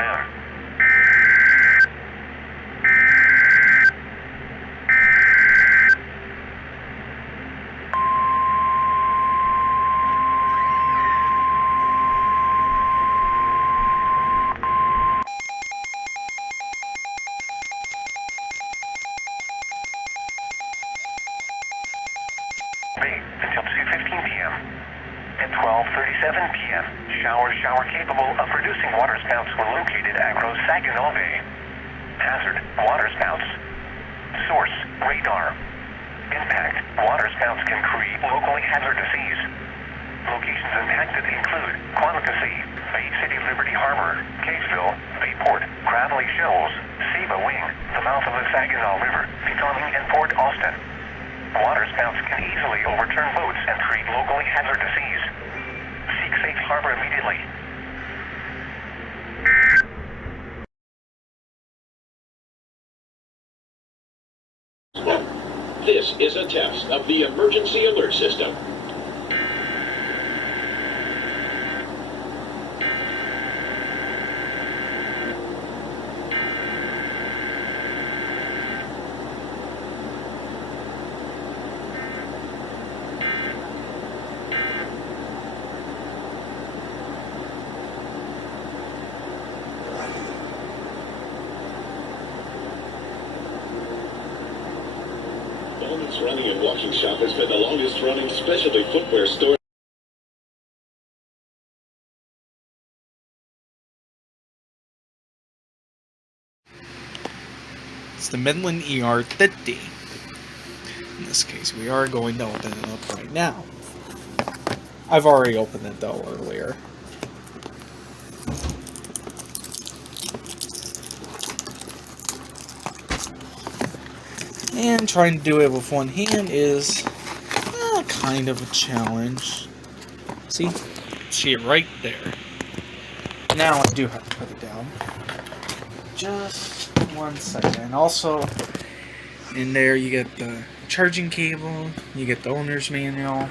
afternoon. Until 2:15 p.m. At 12:37 p.m., showers capable of producing waterspouts were located at Saginaw Bay. Hazard, waterspouts. Source, radar. Impact, waterspouts can create locally hazardous disease. Locations impacted include Quantico, Bay City Liberty Harbor, Catesville, Bayport, Gravelly Shoals, Seba Wing, the mouth of the Saginaw River, Pinconning, and Port Austin. Waterspouts can easily overturn boats and create locally hazardous disease. Seek safe harbor immediately. This is a test of the emergency alert system. Longest running and walking shop has been the longest running specialty footwear store. It's the Midland ER50. In this case, we are going to open it up right now. I've already opened it though earlier. And trying to do it with one hand is kind of a challenge. See it right there. Now I do have to put it down. Just 1 second. And also, in there you get the charging cable, you get the owner's manual,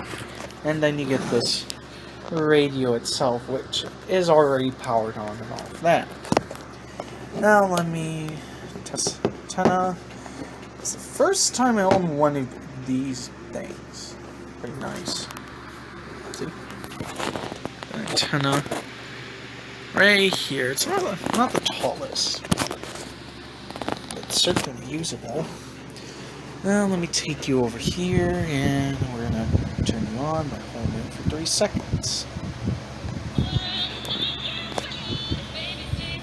and then you get this radio itself, which is already powered on and off that. Now let me test the antenna. It's the first time I own one of these things. Pretty nice. See? The antenna right here. It's not the tallest. It's certainly usable. Now let me take you over here and we're gonna turn you on by holding it for 3 seconds.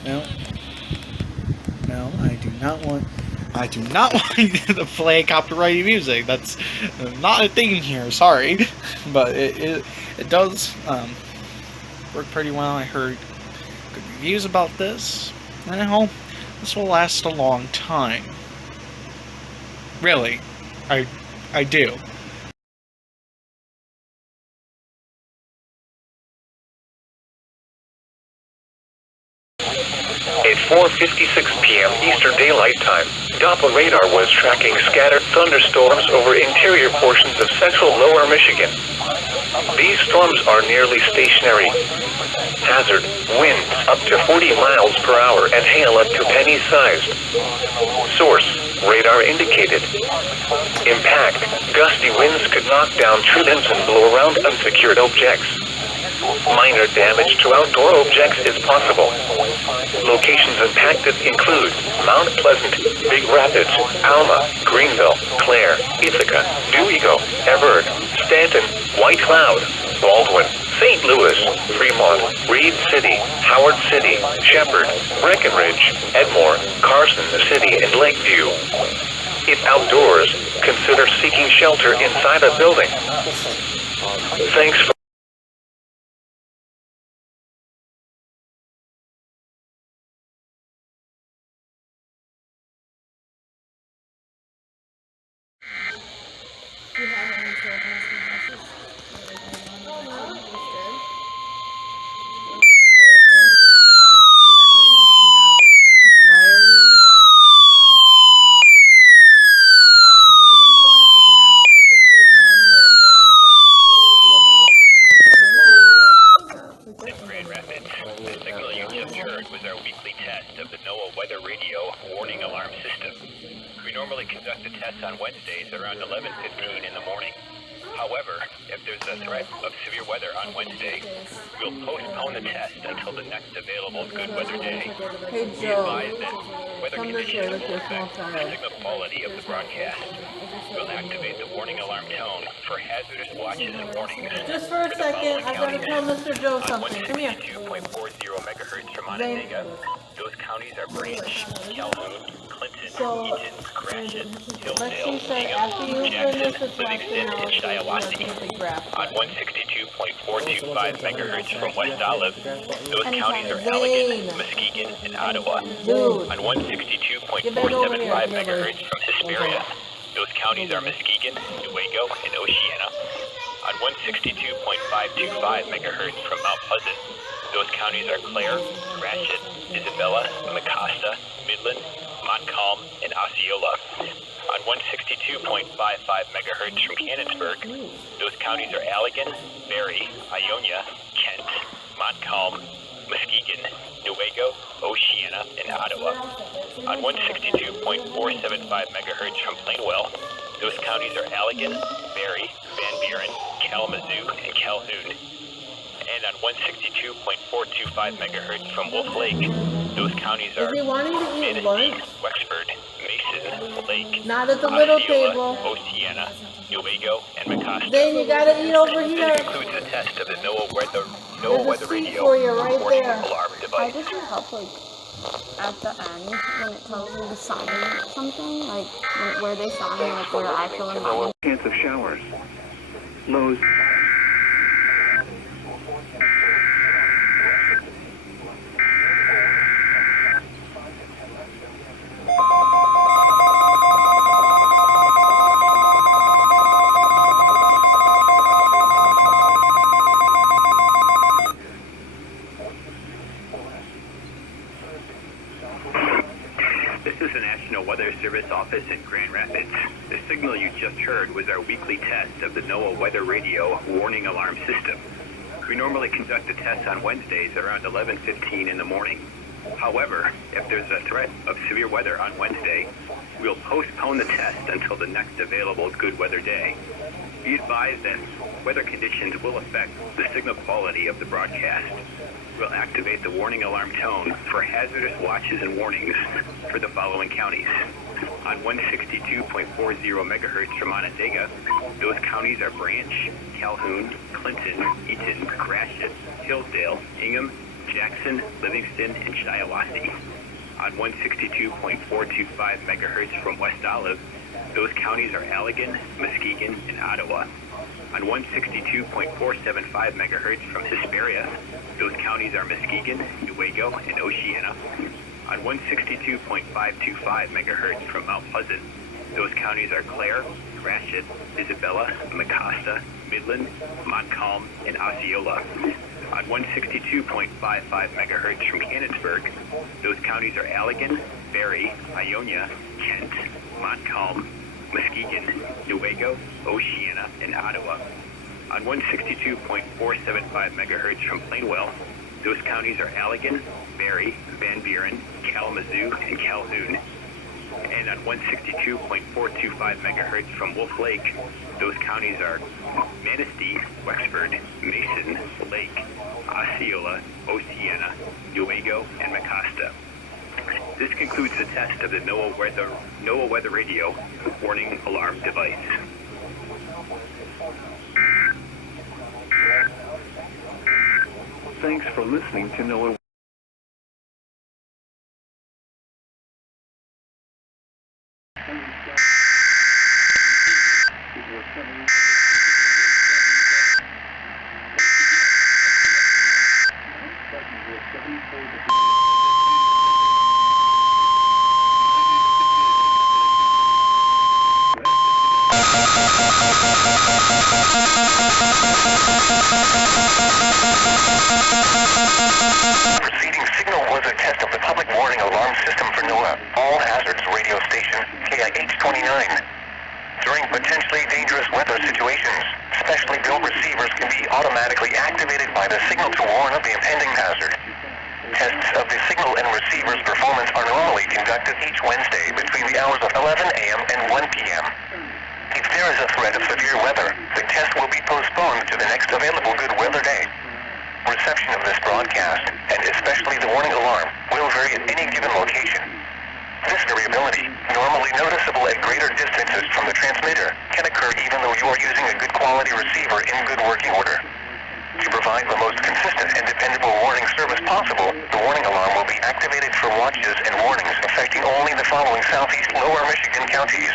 No, I do not want to play copyrighted music. That's not a thing here, sorry. But it does work pretty well. I heard good reviews about this. And I hope this will last a long time. Really, I do. At 4:56 p.m. Eastern Daylight Time, Doppler radar was tracking scattered thunderstorms over interior portions of central lower Michigan. These storms are nearly stationary. Hazard, winds up to 40 miles per hour and hail up to penny-sized. Source, radar indicated. Impact, gusty winds could knock down tree limbs and blow around unsecured objects. Minor damage to outdoor objects is possible. Locations impacted include Mount Pleasant, Big Rapids, Alma, Greenville, Clare, Ithaca, Deweygo, Everett, Stanton, White Cloud, Baldwin, St. Louis, Fremont, Reed City, Howard City, Shepherd, Breckenridge, Edmore, Carson City, and Lakeview. If outdoors, consider seeking shelter inside a building. Thanks for Do you have any sort of messages? Oh, no, it's good. Why are we? He doesn't do lots of grass. If it's like one where it goes in steps. a threat of severe weather on Wednesday, we'll postpone the test until the next available good weather day. Hey Be Joe, advised that weather come this way conditions with will your small affect the child. signal quality of the broadcast. We'll activate the warning alarm tone for hazardous watches and warnings. Just for a second, I gotta tell Mr. Joe something. Come here. 162.40 megahertz from Onondaga. Those counties are Branch, Calhoun, Clinton, So, Eaton, Gratiot, Lexi said Hillsdale, after you Jackson, finish the text Livingston, and analysis, you have to Shiawassee. hit the graph On button. 162.425 megahertz from West Olive, those Anytime. counties are Zane. Allegan, Muskegon, and Ottawa. Dude, On 162.475 Get back over here. megahertz from Hesperia, those counties are Muskegon, Newaygo, and Oceana. On 162.525 megahertz from Mount Pleasant, those counties are Clare, Gratiot, Isabella, Mecosta, Midland, Montcalm, and Osceola. On 162.55 megahertz from Canonsburg, those counties are Allegan, Barrie, Ionia, Kent, Montcalm, Muskegon, Newaygo, Oceana, and Ottawa. On 162.475 megahertz from Plainwell, those counties are Allegan, Barrie, Van Buren, Kalamazoo, and Calhoun. And on 162.425 megahertz from Wolf Lake, those counties are is he wanting to eat Manistee, lunch? Wexford, Mason, Lake, Not at the little Osceola, table. Oceana, Newaygo, and Mecosta. Then you gotta eat over This here. concludes the test of the NOAA weather There's a weather seat radio for you right warning there. alarm How device. does it help, like, at the end when it tells you to sign something? Like, where they sign, like, where I fill in mine? Chance of showers. Lows. This is the National Weather Service office in Grand Rapids. The signal you just heard was our weekly test of the NOAA Weather Radio warning alarm system. We normally conduct the test on Wednesdays around 11:15 in the morning. However, if there's a threat of severe weather on Wednesday, we'll postpone the test until the next available good weather day. Be advised that weather conditions will affect the signal quality of the broadcast. We'll activate the warning alarm tone for hazardous watches and warnings for the following counties. On 162.40 megahertz from Onondaga, those counties are Branch, Calhoun, Clinton, Eaton, Gratiot, Hillsdale, Ingham, Jackson, Livingston, and Shiawassee. On 162.425 megahertz from West Olive, those counties are Allegan, Muskegon, and Ottawa. On 162.475 megahertz from Hesperia, those counties are Muskegon, Newaygo, and Oceana. On 162.525 megahertz from Mount Pleasant, those counties are Clare, Gratiot, Isabella, Mecosta, Midland, Montcalm, and Osceola. On 162.55 megahertz from Canonsburg, those counties are Allegan, Barrie, Ionia, Kent, Montcalm, Muskegon, Newaygo, Oceana, and Ottawa. On 162.475 megahertz from Plainwell, those counties are Allegan, Barrie, Van Buren, Kalamazoo, and Calhoun. And on 162.425 megahertz from Wolf Lake, those counties are Manistee, Wexford, Mason, Lake, Osceola, Oceana, Newaygo, and Mecosta. This concludes the test of the NOAA Weather Radio warning alarm device. Thanks for listening to NOAA. Proceeding signal was a test of the public warning alarm system for NOAA All Hazards radio station KIH-29. During potentially dangerous weather situations, specially built receivers can be automatically activated by the signal to warn of the impending hazard. Tests of the signal and receiver's performance are normally conducted each Wednesday between the hours of 11 a.m. and 1 p.m. If there is a threat of severe weather, the test will be postponed to the next Additionally, the warning alarm will vary at any given location. This variability, normally noticeable at greater distances from the transmitter, can occur even though you are using a good quality receiver in good working order. To provide the most consistent and dependable warning service possible, the warning alarm will be activated for watches and warnings affecting only the following southeast lower Michigan counties: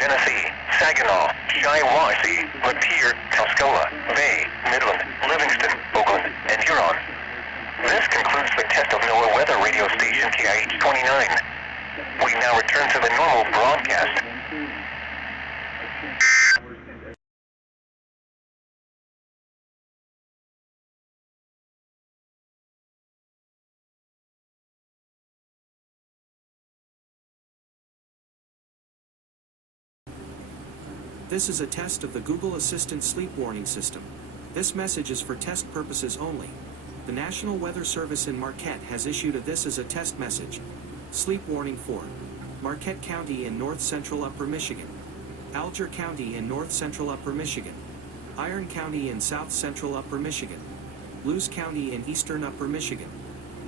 Genesee, Saginaw, Shiawassee, Lapeer, Tuscola, Bay, Midland, Livingston, Oakland, and Huron. This concludes the test of NOAA weather radio station KIH-29. We now return to the normal broadcast. This is a test of the Google Assistant sleep warning system. This message is for test purposes only. The National Weather Service in Marquette has issued this as a test message. Sleep warning for Marquette County in north central upper Michigan, Alger County in north central upper Michigan, Iron County in south central upper Michigan, Lewis County in eastern upper Michigan,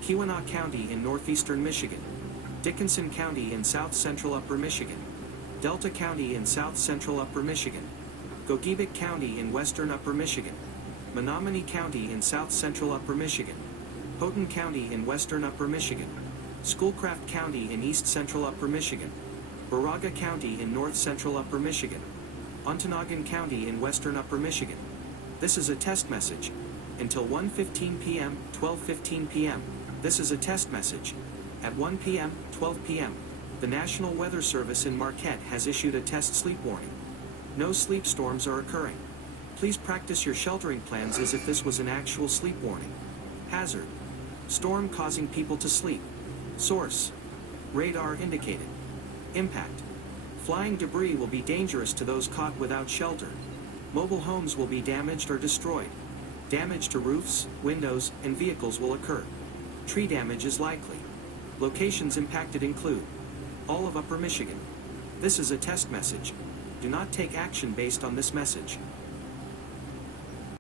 Keweenaw County in northeastern Michigan, Dickinson County in south central upper Michigan, Delta County in south central upper Michigan, Gogebic County in western upper Michigan, Menominee County in south central upper Michigan, Houghton County in western upper Michigan, Schoolcraft County in east central upper Michigan, Moraga County in north central upper Michigan, Ontonagon County in western upper Michigan. This is a test message. Until 1:15 p.m., 12:15 p.m. This is a test message. At 1 p.m., 12 p.m. The National Weather Service in Marquette has issued a test sleep warning. No sleep storms are occurring. Please practice your sheltering plans as if this was an actual sleep warning. Hazard: storm causing people to sleep. Source: radar indicated. Impact: flying debris will be dangerous to those caught without shelter. Mobile homes will be damaged or destroyed. Damage to roofs, windows, and vehicles will occur. Tree damage is likely. Locations impacted include all of Upper Michigan. This is a test message. Do not take action based on this message.